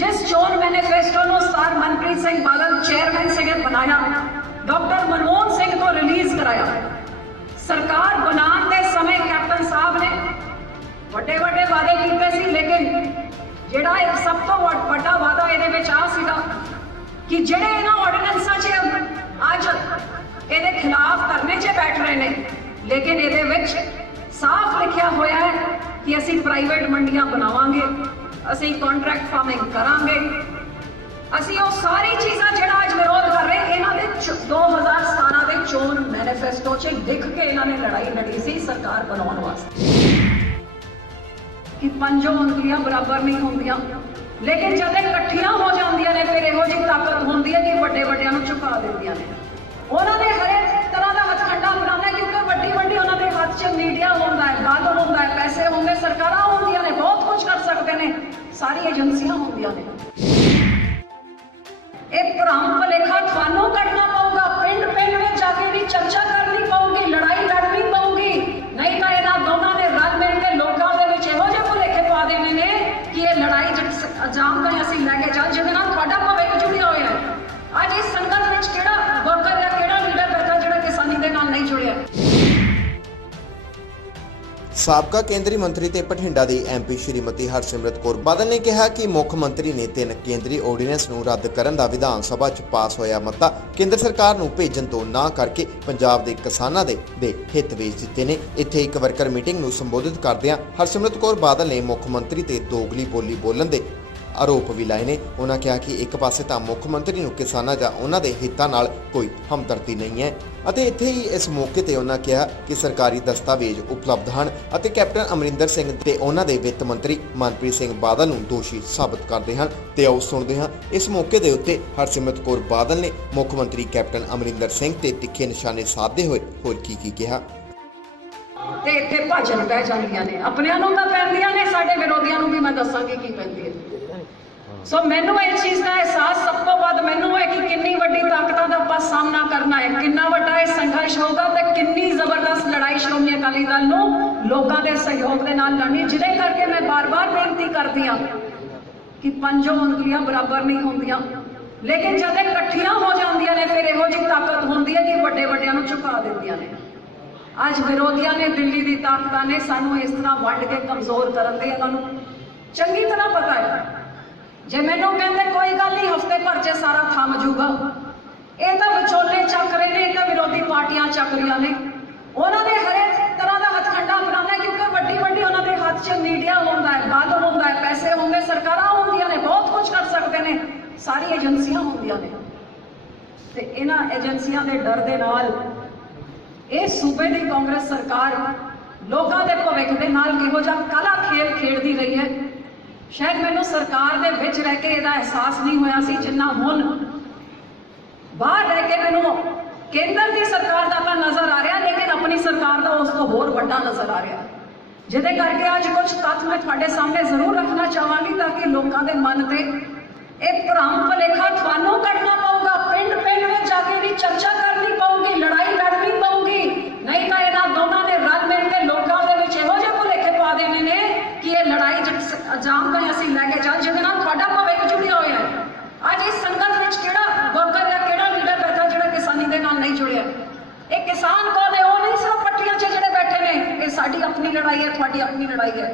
जिस चोन मैनिफेस्टो ਨੂੰ sir Manpreet Singh Badal chairman से बनाया, डॉक्टर मनमोहन सिंह को रिलीज कराया। सरकार बनाने के समय कैप्टन साहब ने ਵੱਡੇ ਵੱਡੇ वादे किए सी, लेकिन ਜਿਹੜਾ एक सब तो ਵੱਡਾ वादा ਇਹਦੇ ਵਿੱਚ ਆ ਸੀਗਾ कि ਜਿਹੜੇ ਇਹਨਾਂ ਆਰਡੀਨੈਂਸਾਂ 'ਚ ਅੱਜ ਇਹਦੇ ਖਿਲਾਫ ਧਰਨੇ 'ਚ ਬੈਠ ਰਹੇ ਨੇ, लेकिन ਇਹਦੇ ਵਿੱਚ साफ लिखा होया है कि असी प्राइवेट मंडियां बनावांगे, असी कॉन्ट्रैक्ट फार्मिंग करांगे, असी वो सारी चीज़ां जिहड़ा अज विरोध कर रहे इन्हां दे 2017 के चोन मैनिफेस्टो च लिख के इन्हां ने लड़ाई लड़ी सी सरकार बनाने वास्ते कि पंजों उंगलियां बराबर नहीं होंदियां, लेकिन जब इकट्ठियां हो जांदियां ने फिर इहो जी ताकत होंदी है कि वड्डे वड्डियां नूं झुका दिंदियां ने। उन्होंने हर एक तरह का हथकंडा अपनाना, क्योंकि वड्डी वड्डी उन्होंने हाथ च मीडिया होंदा है, बल होंदा है, पैसे होंदे, सरकारां होंदियां ने, बहुत कुछ कर सकते हैं, सारी एजेंसियां होंदियां ने। एक भ्रम भुलेखा थानू कटना पऊगा, पिंड पिंड में जाके भी चर्चा करनी पऊगी, लड़ाई लड़नी पऊगी, नहीं तो इन्हां दोनों ने रल मिल के लोगों के विच इहो जिहे भुलेखे पा देने ने कि ये लड़ाई अंजाम ताईं असीं लैके चल जिहदे नाल तुहाडा भविख जुड़िया होया है। अज इस संगत विच किहड़ा वर्कर या किहड़ा लीडर बैठा जिहड़ा किसानी दे नाल नहीं जुड़िया। ਸਾਬਕਾ ਕੇਂਦਰੀ ਮੰਤਰੀ ਤੇ ਬਠਿੰਡਾ ਦੀ ਐਮਪੀ ਸ਼੍ਰੀਮਤੀ ਹਰਸਿਮਰਤ ਕੌਰ ਬਾਦਲ ਨੇ ਕਿਹਾ ਕਿ ਮੁੱਖ ਮੰਤਰੀ ਨੇ 3 ਕੇਂਦਰੀ ਆਰਡੀਨੈਂਸ ਨੂੰ ਰੱਦ ਕਰਨ ਦਾ ਵਿਧਾਨ ਸਭਾ 'ਚ ਪਾਸ ਹੋਇਆ ਮਤਾ ਕੇਂਦਰ ਸਰਕਾਰ ਨੂੰ ਭੇਜਣ ਤੋਂ ਨਾ ਕਰਕੇ ਪੰਜਾਬ ਦੇ ਕਿਸਾਨਾਂ ਦੇ ਹਿੱਤ ਵਿੱਚ ਦਿੱਤੇ ਨੇ। ਇੱਥੇ ਇੱਕ ਵਰਕਰ ਮੀਟਿੰਗ ਨੂੰ ਸੰਬੋਧਿਤ ਕਰਦਿਆਂ ਹਰਸਿਮਰਤ ਕੌਰ ਬਾਦਲ ਨੇ ਮੁੱਖ ਮੰਤਰੀ ਤੇ ਦੋਗਲੀ ਬੋਲੀ ਬੋਲਣ ਦੇ ਆਰੋਪ ਵੀ ਲਾਏ ਨੇ। ਉਹਨਾਂ ਕਿਹਾ ਕਿ ਇੱਕ ਪਾਸੇ ਤਾਂ ਮੁੱਖ ਮੰਤਰੀ ਨੂੰ ਕਿਸਾਨਾਂ ਜਾਂ ਉਹਨਾਂ ਦੇ ਹਿੱਤਾਂ ਨਾਲ ਕੋਈ ਹਮਦਰਦੀ ਨਹੀਂ ਹੈ ਅਤੇ ਇੱਥੇ ਹੀ ਇਸ ਮੌਕੇ ਤੇ ਉਹਨਾਂ ਕਿਹਾ ਕਿ ਸਰਕਾਰੀ ਦਸਤਾਵੇਜ਼ ਉਪਲਬਧ ਹਨ ਅਤੇ ਕੈਪਟਨ ਅਮਰਿੰਦਰ ਸਿੰਘ ਤੇ ਉਹਨਾਂ ਦੇ ਵਿੱਤ ਮੰਤਰੀ ਮਨਪ੍ਰੀਤ ਸਿੰਘ ਬਾਦਲ ਨੂੰ ਦੋਸ਼ੀ ਸਾਬਤ ਕਰਦੇ ਹਨ। ਤੇ ਆਓ ਸੁਣਦੇ ਹਾਂ ਇਸ ਮੌਕੇ ਦੇ ਉੱਤੇ ਹਰਸਿਮਰਤ ਕੌਰ ਬਾਦਲ ਨੇ ਮੁੱਖ ਮੰਤਰੀ ਕੈਪਟਨ ਅਮਰਿੰਦਰ ਸਿੰਘ ਤੇ ਤਿੱਖੇ ਨਿਸ਼ਾਨੇ ਸਾਧਦੇ ਹੋਏ ਹੋਰ ਕੀ ਕਿਹਾ। ਤੇ ਇੱਥੇ ਭਾਜਣ ਪੈ ਜਾਂਦੀਆਂ ਨੇ, ਆਪਣਿਆਂ ਨੂੰ ਤਾਂ ਪੈਂਦੀਆਂ ਨੇ, ਸਾਡੇ ਵਿਰੋਧੀਆਂ ਨੂੰ ਵੀ ਮੈਂ ਦੱਸਾਂਗੀ ਕੀ ਪੈਂਦੀ ਹੈ। सो मैनू इस चीज़ का एहसास सब तो वध मैनू है कि कितनी वड्डी ताकतां दा आपां सामना करना है, कितना वड्डा यह संघर्ष होगा ते कितनी जबरदस्त लड़ाई श्रोमणी अकाली दल नूं लोकां दे सहयोग दे नाल लड़नी, जिहदे करके मैं बार बार बेनती करदी हां कि पंजों उंगलियां बराबर नहीं होंदियां, लेकिन जब इकट्ठियां हो जांदियां ने फिर इहो जी ताकत होंदी है कि वड्डे वड्डियां नूं झुका दिंदियां ने। अज विरोधियां ने दिल्ली दी ताकतां ने सानू इस तरह वंड के कमजोर करन दे इन्हां नूं चंगी तरह पता है। जे मैनू कहते कोई गल नहीं हफ्ते भर च सारा थम जूगा, ये तो विचोले चक रहे हैं, तो विरोधी पार्टियां चक रही ने, उन्होंने हर एक तरह का हथकंडा अपनाना, क्योंकि वड्डी वड्डी उन्होंने हाथ च मीडिया होंदा है, बल होंदा है, पैसे होंदे, सरकारां होंदियां ने, बहुत कुछ कर सकते हैं, सारी एजेंसियां होंदियां ने। ते इन्हां एजेंसियां दे डर दे नाल इस सूबे की कांग्रेस सरकार लोगों के भविख दे नाल किहो जिहा काला खेल खेडदी रही है। शायद मैनू सरकार दे विच रह के इहदा एहसास नहीं होया सी जिन्ना हुण बाहर रह के मैनू केंद्र की सरकार दा तां नज़र आ रहा, लेकिन अपनी सरकार दा उस तो होर वड्डा नज़र आ रहा, जिहदे करके अज कुछ तत्थ मैं तुहाडे सामने जरूर रखना चाहांगी ताकि लोगों के मन ते एक भ्रम भुलेखा थानू कटना पऊगा, पिंड पिंड में जाके भी चर्चा करनी पऊगी, लड़ाई लड़नी पऊगी, नहीं तो इन्हां दोनों ने रल मिल के लोगों के विच इहो जिहे भुलेखे पा देने ने कि ये लड़ाई अंजाम ताईं असीं लैके चल जिहदे नाल तुहाडा भविख जुड़िया होया है। अज इस संगत विच किहड़ा वर्कर या किहड़ा लीडर बैठा जिहड़ा किसानी दे नाल नहीं जुड़िया। ये किसान कौन है? वो नहीं सिर्फ पट्टियां 'च जिहड़े बैठे ने, ये साडी अपनी लड़ाई है, तुहाडी अपनी लड़ाई है,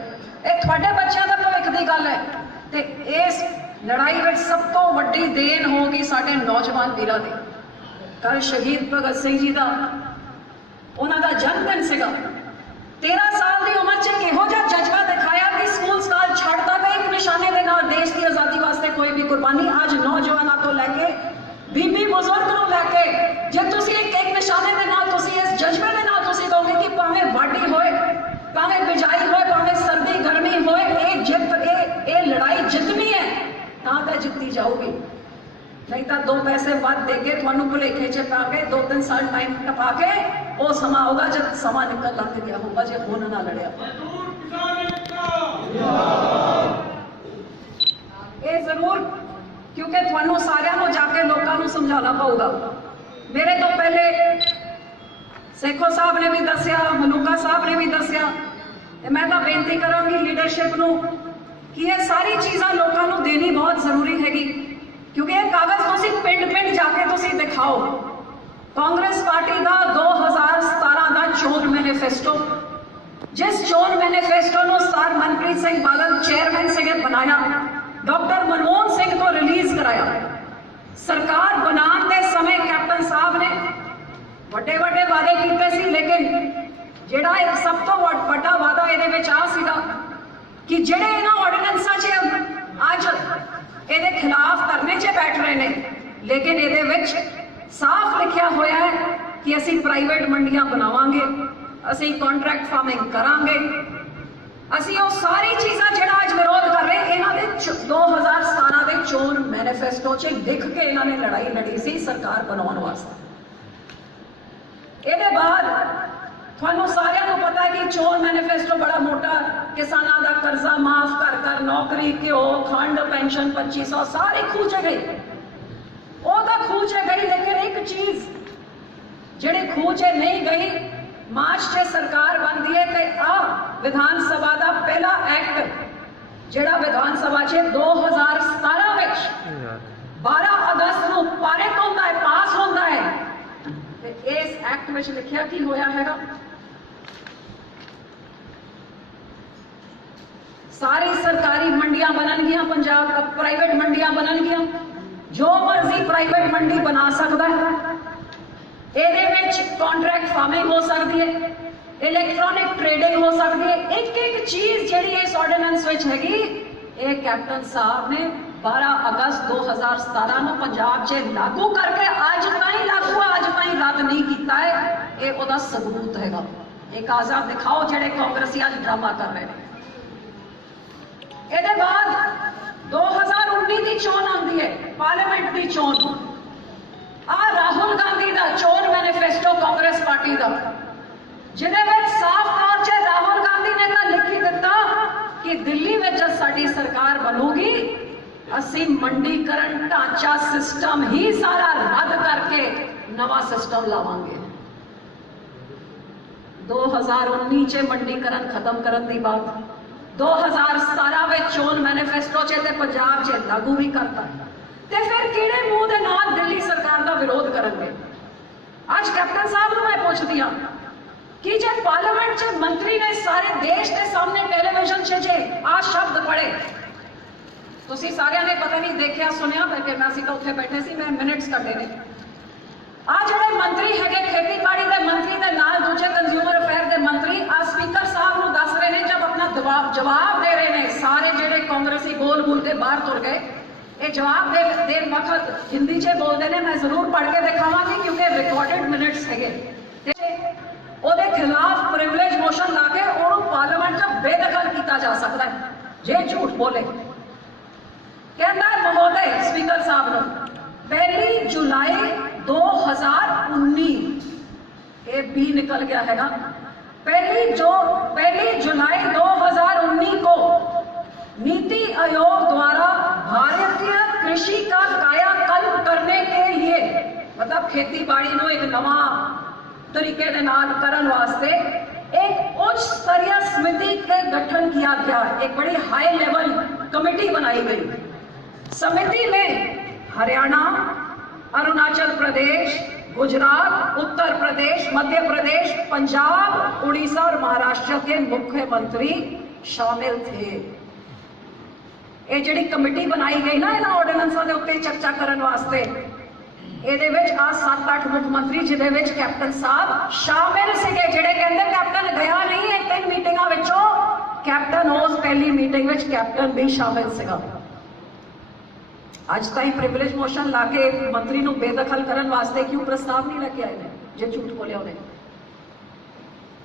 ये तुहाडे बच्चों दा भविख दी गल है। ते इस लड़ाई विच सब तो वड्डी देन होगी साडे नौजवान वीरां दी। कल शहीद भगत सिंह जी दा उन्हां दा जन्मदिन सीगा, 13 साल की उम्र च किहो जिहा जज्बा दिखाया कि स्कूल साल छड्डदा ते एक निशाने दे नाल देश की आज़ादी वास्ते कोई भी कुर्बानी। अज नौजवानों तो लैके बीबी बुजुर्ग नूं लैके जे तुसीं एक निशाने दे नाल तुसीं इस जज्बे दे नाल तुसीं कहोगे कि भावें वाढी होए, भावें बिजाई होए, भावें सर्दी गर्मी होए, ये लड़ाई जितनी है तां तां जित्ती जाऊगी, नहीं तो 2 पैसे वध दे के तुहानू भुलेखे च पा के 2-3 साल टाइम टपा के वो समा होगा जब समा निकल लग गया होगा जो हुण ना लड़िया। ये जरूर क्योंकि तुहानू सारियां नू जाके लोगों को समझाना पऊगा। मेरे तो पहले सेखो साहब ने भी दसिया, मलूका साहब ने भी दसिया, मैं तो बेनती करांगी लीडरशिप नू कि ये सारी चीज़ां लोगों को देनी बहुत जरूरी दिखाओ कांग्रेस पार्टी का 2017 का चोन मैनिफेस्टो, जिस चोन मैनिफेस्टो ਨੂੰ ਸਰ ਮਨਪ੍ਰੀਤ ਸਿੰਘ ਬਾਦਲ ਚੇਅਰਮੈਨ ਸੀਗੇ ਬਣਾਇਆ, ਡਾਕਟਰ ਮਨਮੋਹਨ ਸਿੰਘ ਤੋਂ ਰਿਲੀਜ਼ ਕਰਾਇਆ। ਸਰਕਾਰ ਬਣਾਉਣ ਦੇ ਸਮੇਂ ਕੈਪਟਨ ਸਾਹਿਬ ਨੇ ਵੱਡੇ ਵੱਡੇ ਵਾਅਦੇ ਕੀਤੇ ਸੀ, ਲੇਕਿਨ ਜਿਹੜਾ ਇੱਕ ਸਭ ਤੋਂ ਵੱਡਾ ਵਾਅਦਾ ਇਹਦੇ ਵਿੱਚ ਆ ਸੀਗਾ ਕਿ ਜਿਹੜੇ ਇਹਨਾਂ ਆਰਡੀਨੈਂਸਾਂ 'ਚ ਅੱਜ ਇਹਦੇ ਖਿਲਾਫ ਧਰਨੇ 'ਚ ਬੈਠ ਰਹੇ ਨੇ, ਲੇਕਿਨ ਇਹਦੇ ਵਿੱਚ ਸਾਫ਼ ਲਿਖਿਆ ਹੋਇਆ ਹੈ ਕਿ ਅਸੀਂ ਪ੍ਰਾਈਵੇਟ ਮੰਡੀਆਂ ਬਣਾਵਾਂਗੇ, ਅਸੀਂ ਕੰਟਰੈਕਟ ਫਾਰਮਿੰਗ ਕਰਾਂਗੇ, ਅਸੀਂ ਉਹ ਸਾਰੀ ਚੀਜ਼ਾਂ ਜਿਹੜਾ ਅੱਜ ਵਿਰੋਧ ਕਰ ਰਹੇ ਇਹਨਾਂ ਦੇ 2017 ਦੇ ਚੋਣ ਮੈਨੀਫੈਸਟੋ 'ਚ ਲਿਖ ਕੇ ਇਹਨਾਂ ਨੇ ਲੜਾਈ ਲੜੀ ਸੀ ਸਰਕਾਰ ਬਣਾਉਣ ਵਾਸਤੇ। ਇਹਦੇ ਬਾਅਦ ਤੁਹਾਨੂੰ ਸਾਰਿਆਂ ਨੂੰ ਪਤਾ ਹੈ ਕਿ ਚੋਣ ਮੈਨੀਫੈਸਟੋ ਬੜਾ ਮੋਟਾ, ਕਿਸਾਨਾਂ ਦਾ ਕਰਜ਼ਾ ਮਾਫ ਕਰ ਨੌਕਰੀ, ਘਿਓ, ਖੰਡ, ਪੈਨਸ਼ਨ 2500 ਸਾਰੀ ਖੂਹ 'ਚ ਗਈ, ਉਹ ਤਾਂ ਖੂਹ 'ਚ ਗਈ, ਲੇਕਿਨ ਇੱਕ ਚੀਜ਼ ਜਿਹੜੀ ਖੂਹ 'ਚ ਨਹੀਂ ਗਈ, ਮਾਰਚ 'ਚ ਸਰਕਾਰ ਬਣਦੀ ਹੈ ਤੇ ਆ ਵਿਧਾਨ ਸਭਾ ਦਾ ਪਹਿਲਾ ਐਕਟ ਜਿਹੜਾ ਵਿਧਾਨ ਸਭਾ 'ਚ 2017 ਵਿੱਚ 12 ਅਗਸਤ ਨੂੰ ਪਾਰਿਤ ਹੁੰਦਾ ਹੈ, ਪਾਸ ਹੁੰਦਾ ਹੈ। ਤੇ ਇਸ ਐਕਟ ਵਿੱਚ ਲਿਖਿਆ ਕੀ ਹੋਇਆ ਹੈਗਾ, ਸਾਰੀ ਸਰਕਾਰੀ ਮੰਡੀਆਂ ਬਣਨਗੀਆਂ, ਪੰਜਾਬ ਦਾ ਪ੍ਰਾਈਵੇਟ ਮੰਡੀਆਂ ਬਣਨਗੀਆਂ, ਜੋ ਮਰਜ਼ੀ ਪ੍ਰਾਈਵੇਟ ਮੰਡੀ ਬਣਾ ਸਕਦਾ ਹੈ। ਇਹਦੇ ਵਿੱਚ ਕੰਟਰੈਕਟ ਫਾਰਮਿੰਗ ਹੋ ਸਕਦੀ ਹੈ, ਇਲੈਕਟ੍ਰੋਨਿਕ ਟ੍ਰੇਡਿੰਗ ਹੋ ਸਕਦੀ ਹੈ। ਇੱਕ ਇੱਕ ਚੀਜ਼ ਜਿਹੜੀ ਇਸ ਆਰਡੀਨੈਂਸ ਵਿੱਚ ਹੈਗੀ, ਇਹ ਕੈਪਟਨ ਸਾਹਿਬ ਨੇ 12 ਅਗਸਤ 2017 ਨੂੰ ਪੰਜਾਬ 'ਚ ਲਾਗੂ ਕਰਕੇ ਅੱਜ ਤਾਈਂ ਲਾਗੂ, ਅੱਜ ਤਾਈਂ ਰੱਦ ਨਹੀਂ ਕੀਤਾ ਹੈ। ਇਹ ਉਹਦਾ ਸਬੂਤ ਹੈਗਾ। ਇਹ ਕਾਗਜ਼ਾਤ ਦਿਖਾਓ ਜਿਹੜੇ ਕਾਂਗਰਸੀ ਅੱਜ ਡਰਾਮਾ ਕਰ ਰਹੇ ਨੇ। ਇਹਦੇ ਬਾਅਦ 2019 ਦੀ ਚੋਣ ਆਉਂਦੀ ਹੈ, ਪਾਰਲੀਮੈਂਟ ਦੀ ਚੋਣ। ਆ ਰਾਹੁਲ ਗਾਂਧੀ ਦਾ ਚੋਣ ਮੈਨੀਫੈਸਟੋ ਕਾਂਗਰਸ ਪਾਰਟੀ ਦਾ, ਜਿਹਦੇ ਵਿੱਚ ਸਾਫ਼ ਤੌਰ 'ਤੇ ਰਾਹੁਲ ਗਾਂਧੀ ਨੇ ਤਾਂ ਲਿਖੀ ਦਿੱਤਾ ਕਿ ਦਿੱਲੀ ਵਿੱਚ ਸਾਡੀ ਸਰਕਾਰ ਬਣੂਗੀ, ਅਸੀਂ ਮੰਡੀਕਰਨ ਢਾਂਚਾ ਸਿਸਟਮ ਹੀ ਸਾਰਾ ਰੱਦ ਕਰਕੇ ਨਵਾਂ ਸਿਸਟਮ ਲਾਵਾਂਗੇ। 2019 'ਚ ਮੰਡੀਕਰਨ ਖਤਮ ਕਰਨ ਦੀ ਬਾਤ 2017 ਵਿੱਚ ਚੋਣ ਮੈਨੀਫੈਸਟੋ 'ਚ ਤੇ ਪੰਜਾਬ 'ਚ ਲਾਗੂ ਵੀ ਕਰਤਾ, ਤੇ ਫਿਰ ਕਿਹੜੇ ਮੂੰਹ ਦੇ ਨਾਲ ਦਿੱਲੀ ਸਰਕਾਰ ਦਾ ਵਿਰੋਧ ਕਰਨਗੇ? ਅੱਜ ਕੈਪਟਨ ਸਾਹਿਬ ਨੂੰ ਮੈਂ ਪੁੱਛਦੀ ਹਾਂ ਕਿ ਜੇ ਪਾਰਲੀਮੈਂਟ 'ਚ ਮੰਤਰੀ ਨੇ ਸਾਰੇ ਦੇਸ਼ ਦੇ ਸਾਹਮਣੇ ਟੈਲੀਵਿਜ਼ਨ 'ਚ ਜੇ ਆ ਸ਼ਬਦ ਪੜ੍ਹੇ, ਤੁਸੀਂ ਸਾਰਿਆਂ ਨੇ ਪਤਾ ਨਹੀਂ ਦੇਖਿਆ ਸੁਣਿਆ, ਬਲਕਿ ਮੈਂ ਸੀਗਾ ਉੱਥੇ ਬੈਠੇ ਸੀ, ਮੈਂ ਮਿੰਟਸ ਕੱਢੇ ਨੇ। ਆ ਜਿਹੜੇ ਮੰਤਰੀ ਹੈਗੇ ਖੇਤੀਬਾੜੀ ਦੇ ਮੰਤਰੀ ਦੇ ਨਾਲ ਦੂਜੇ ਕੰਜ਼ਿਊਮਰ ਅਫੇਅਰ ਦੇ ਮੰਤਰੀ ਆ ਸਪੀਕਰ ਸਾਹਿਬ ਨੂੰ ਦੱਸ ਰਹੇ ਨੇ, ਜਦ ਆਪਣਾ ਜਵਾਬ ਦੇ ਰਹੇ ਨੇ, ਸਾਰੇ ਜਿਹੜੇ ਕਾਂਗਰਸੀ ਬੋਲ ਕੇ ਬਾਹਰ ਤੁਰ ਗਏ, ਇਹ ਜਵਾਬ ਦੇਣ ਵਕਤ ਹਿੰਦੀ 'ਚ ਬੋਲਦੇ ਨੇ। ਮੈਂ ਜ਼ਰੂਰ ਪੜ੍ਹ ਕੇ ਦਿਖਾਵਾਂਗੀ ਕਿਉਂਕਿ ਰਿਕਾਰਡਡ ਮਿੰਟਸ ਹੈਗੇ। ਤੇ ਉਹਦੇ ਖਿਲਾਫ ਪ੍ਰਿਵਿਲੇਜ ਮੋਸ਼ਨ ਲਾ ਕੇ ਉਹਨੂੰ ਪਾਰਲੀਮੈਂਟ 'ਚ ਬੇਦਖਲ ਕੀਤਾ ਜਾ ਸਕਦਾ ਹੈ ਜੇ ਝੂਠ ਬੋਲੇ। ਕਹਿੰਦਾ ਮਹੋਦय ਸਪੀਕਰ ਸਾਹਿਬ ਨੂੰ 1 ਜੁਲਾਈ 2019, ਇਹ भी निकल गया हैगा, 1 जुलाई 2019 को नीति आयोग द्वारा भारतीय कृषि का कायाकल्प करने के लिए, मतलब खेती बाड़ी ਨੂੰ एक नवा तरीके ਦੇ ਨਾਲ ਕਰਨ वास्ते एक उच्च स्तरीय समिति का गठन किया गया। एक बड़ी हाई लेवल कमेटी बनाई गई। समिति में हरियाणा, अरुणाचल प्रदेश, गुजरात, उत्तर प्रदेश, मध्य प्रदेश, पंजाब, उड़ीसा और महाराष्ट्र के मुख्यमंत्री शामिल थे। ये जिहड़ी कमेटी बनाई गई ना इन्हां ऑर्डिनेंसां दे उत्ते चर्चा करन वास्ते, ਇਹਦੇ ਵਿੱਚ ਆ 7-8 ਮੁੱਖ ਮੰਤਰੀ ਜਿਹਦੇ ਵਿੱਚ ਕੈਪਟਨ ਸਾਹਿਬ ਸ਼ਾਮਿਲ ਸੀਗੇ, ਜਿਹੜੇ ਕਹਿੰਦੇ ਕੈਪਟਨ ਗਿਆ ਨਹੀਂ ਹੈ 3 ਮੀਟਿੰਗਾਂ ਵਿੱਚੋਂ, ਕੈਪਟਨ ਉਸ ਪਹਿਲੀ ਮੀਟਿੰਗ ਵਿੱਚ ਕੈਪਟਨ ਵੀ ਸ਼ਾਮਿਲ ਸੀਗਾ। ਅੱਜ ਤਾਈਂ ਪ੍ਰਿਵਿਲੇਜ ਮੋਸ਼ਨ ਲਾ ਕੇ ਮੰਤਰੀ ਨੂੰ ਬੇਦਖਲ ਕਰਨ ਵਾਸਤੇ ਕਿਉਂ ਪ੍ਰਸਤਾਵ ਨਹੀਂ ਲੈ ਕੇ ਆਏ ਨੇ ਜੇ ਝੂਠ ਬੋਲਿਆ ਉਹਨੇ।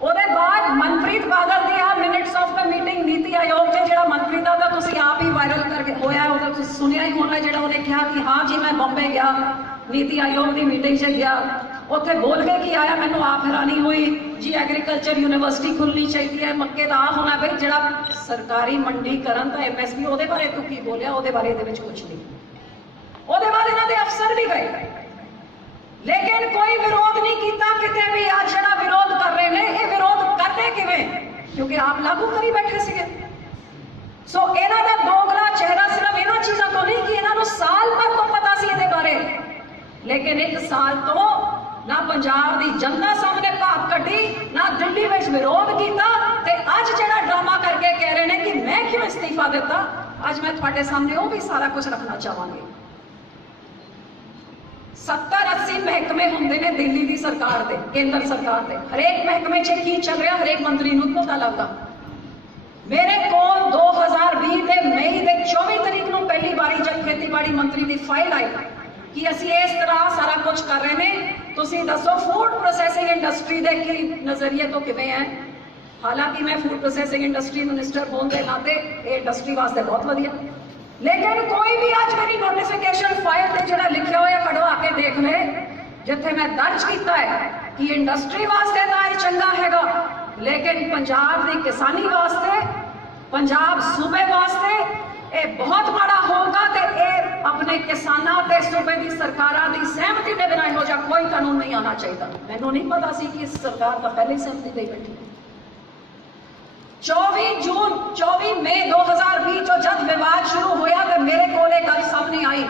ਉਹਦੇ ਬਾਅਦ ਮਨਪ੍ਰੀਤ ਬਾਦਲ ਦੀ ਆ ਮਿੰਟਸ ਆਫ ਦ ਮੀਟਿੰਗ ਨੀਤੀ ਆਯੋਗ 'ਚ ਜਿਹੜਾ ਮਨਪ੍ਰੀਤ ਦਾ ਤੁਸੀਂ ਆਪ ਹੀ ਵਾਇਰਲ ਕਰਕੇ ਹੋਇਆ, ਉਹਦਾ ਤੁਸੀਂ ਸੁਣਿਆ ਹੀ ਹੋਣਾ, ਜਿਹੜਾ ਉਹਨੇ ਕਿਹਾ ਕਿ ਹਾਂ ਜੀ ਮੈਂ ਬੰਬੇ ਗਿਆ, ਨੀਤੀ ਆਯੋਗ ਦੀ ਮੀਟਿੰਗ 'ਚ ਗਿਆ, ਉੱਥੇ ਬੋਲ ਕੇ ਕੀ ਆਇਆ, ਮੈਨੂੰ ਆਪ ਹੈਰਾਨੀ ਹੋਈ ਜੀ ਐਗਰੀਕਲਚਰ ਯੂਨੀਵਰਸਿਟੀ ਖੁੱਲਣੀ ਚਾਹੀਦੀ ਹੈ, ਮੱਕੇ ਦਾ ਹੋਣਾ ਬਈ ਜਿਹੜਾ ਸਰਕਾਰੀ ਮੰਡੀਕਰਨ ਦਾ MSP, ਉਹਦੇ ਬਾਰੇ ਤੂੰ ਕੀ ਬੋਲਿਆ, ਉਹਦੇ ਬਾਰੇ ਇਹਦੇ ਵਿੱਚ ਕੁਝ ਨਹੀਂ। ਉਹਦੇ ਬਾਅਦ ਇਹਨਾਂ ਦੇ ਅਫਸਰ ਵੀ ਗਏ, ਲੇਕਿਨ ਕੋਈ ਵਿਰੋਧ ਨਹੀਂ ਕੀਤਾ ਕਿਤੇ ਵੀ। ਅੱਜ ਜਿਹੜਾ ਵਿਰੋਧ ਕਰ ਰਹੇ ਨੇ, ਇਹ ਵਿਰੋਧ ਕਰਦੇ ਕਿਵੇਂ? ਕਿਉਂਕਿ ਆਪ ਲਾਗੂ ਕਰੀ ਬੈਠੇ ਸੀਗੇ। ਸੋ ਇਹਨਾਂ ਦਾ ਦੋਗਲਾ ਚਿਹਰਾ ਸਿਰਫ ਇਹਨਾਂ ਚੀਜ਼ਾਂ ਤੋਂ ਨਹੀਂ ਕਿ ਇਹਨਾਂ ਨੂੰ ਸਾਲ ਭਰ ਤੋਂ ਪਤਾ ਸੀ ਇਹਦੇ ਬਾਰੇ, लेकिन 1 साल तो ना पंजाब दी जनता सामने भाप कटी, ना दिल्ली में विरोध किया, ते अज जिहड़ा ड्रामा करके कह रहे हैं कि मैं क्यों इस्तीफा दिता, अज मैं तुहाडे सामने वो भी सारा कुछ रखना चाहांगी। 70-80 महकमे होंदे ने दिल्ली की सरकार दे, केंद्र सरकार दे, हरेक महकमे च की चल रहा हरेक मंत्री नूं पता लगदा। मेरे को 2020 के मई के 24 तरीक को पहली बारी जब खेतीबाड़ी मंत्री की फाइल आई कि असी इस तरह सारा कुछ कर रहे हैं, तुसी दसो फूड प्रोसैसिंग इंडस्ट्री के की नजरिए तो किवें है। हालांकि मैं फूड प्रोसैसिंग इंडस्ट्री मिनिस्टर होने के नाते ये इंडस्ट्री वास्ते बहुत वधिया, लेकिन कोई भी आज मेरी नोटिफिकेशन फाइल से जो लिखा हुआ कढ़वा के देख ले, जिथे मैं दर्ज किया है कि इंडस्ट्री वास्ते तो यह चंगा हैगा, लेकिन पंजाब की किसानी वास्ते, पंजाब सूबे वास्ते ये बहुत माड़ा होगा। तो ये अपने किसानों के सूबे की सरकारों की सहमति के बिना यहो जिहा कोई कानून नहीं आना चाहिए। मैनूं नहीं पता सी कि इस सरकार का पहले सहमति दे बैठी। 24 मई 2020 जो जब विवाद शुरू होया तो मेरे को गल सामने आई,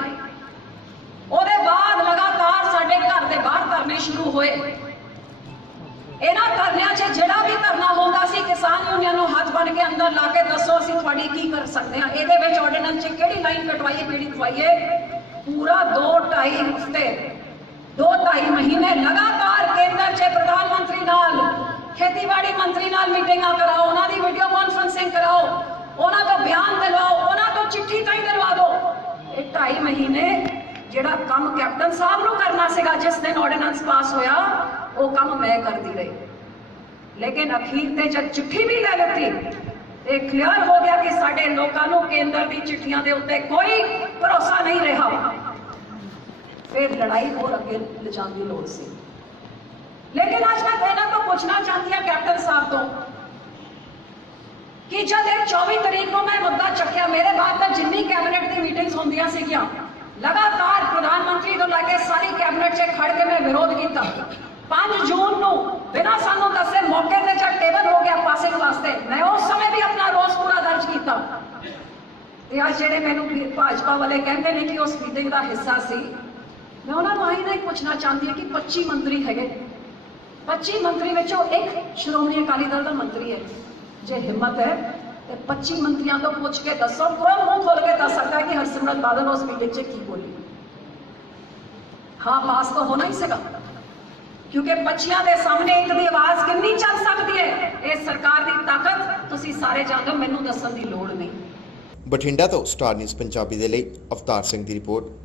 उसके बाद लगातार साडे घर के बाहर धरने शुरू हुए। इन्हां धरनियां च जिहड़ा भी धरना होंदा सी किसान यूनियन नूं हथ बन के अंदर ला के दसो असीं तुहाडी की कर सकते हैं, इहदे विच ऑर्डिनेंस च किहड़ी लाइन कटवाइए किहड़ी दवाइए। पूरा 2-2.5 हफ्ते 2-2.5 महीने लगातार केंद्र च प्रधानमंत्री नाल खेतीबाड़ी मंत्री नाल मीटिंगां कराओ, उन्हां दी वीडियो कॉन्फ्रेंसिंग कराओ, उन्हां तो बयान दिलवाओ, उन्हां तो चिट्ठी ताईं दिलवा दो। ये 2.5 महीने जिहड़ा काम कैप्टन साहब नूं करना सीगा, जिस दिन ऑर्डिनेंस पास होया वो काम मैं करती रही, लेकिन अखीर ते जब चिट्ठी भी ले लेती ये क्लियर हो गया कि साडे लोकां नूं केंद्र की चिट्ठियां दे उत्ते कोई भरोसा नहीं रहा। फिर लड़ाई होर अगे ले जाने की लोड़ सी। लेकिन आज मैं इन्हां तो पूछना चाहती हूं कैप्टन साहब तो कि जब 24 तारीख को मैं मुद्दा चुकिया, मेरे बाद तक जिन्नी कैबिनेट की मीटिंग्स होंदियां सीगियां, लगातार प्रधानमंत्री तो लैके सारी कैबिनेट से खड़ के मैं विरोध किया। 5 जून को बिना सानू दसे मौके से जब टेबल हो गया पासिंग वास्ते, मैं उस समय भी अपना रोस पूरा दर्ज किया। आज जेडे मैनू भाजपा वाले कहते हैं कि उस मीटिंग का हिस्सा सी, मैं उन्होंने आई नहीं पूछना चाहती हूँ कि 25 मंत्री है, 25 मंत्री विचों एक श्रोमणी अकाली दल का मंत्री है। जे हिम्मत है तो 25 मंत्रियों को पूछ के दसो, कौन मुंह खोल के दस सकता है कि हरसिमरत बादल उस मीटिंग से की बोली। हाँ, पास तो होना ही सीगा, क्योंकि बच्चियां के सामने एक दी आवाज कितनी चल सकती है। इस सरकार की ताकत तुसी सारे जानते, मैनू दसन की लोड़ नहीं। बठिंडा तो स्टार न्यूज़ पंजाबी दे लई अवतार सिंह की रिपोर्ट।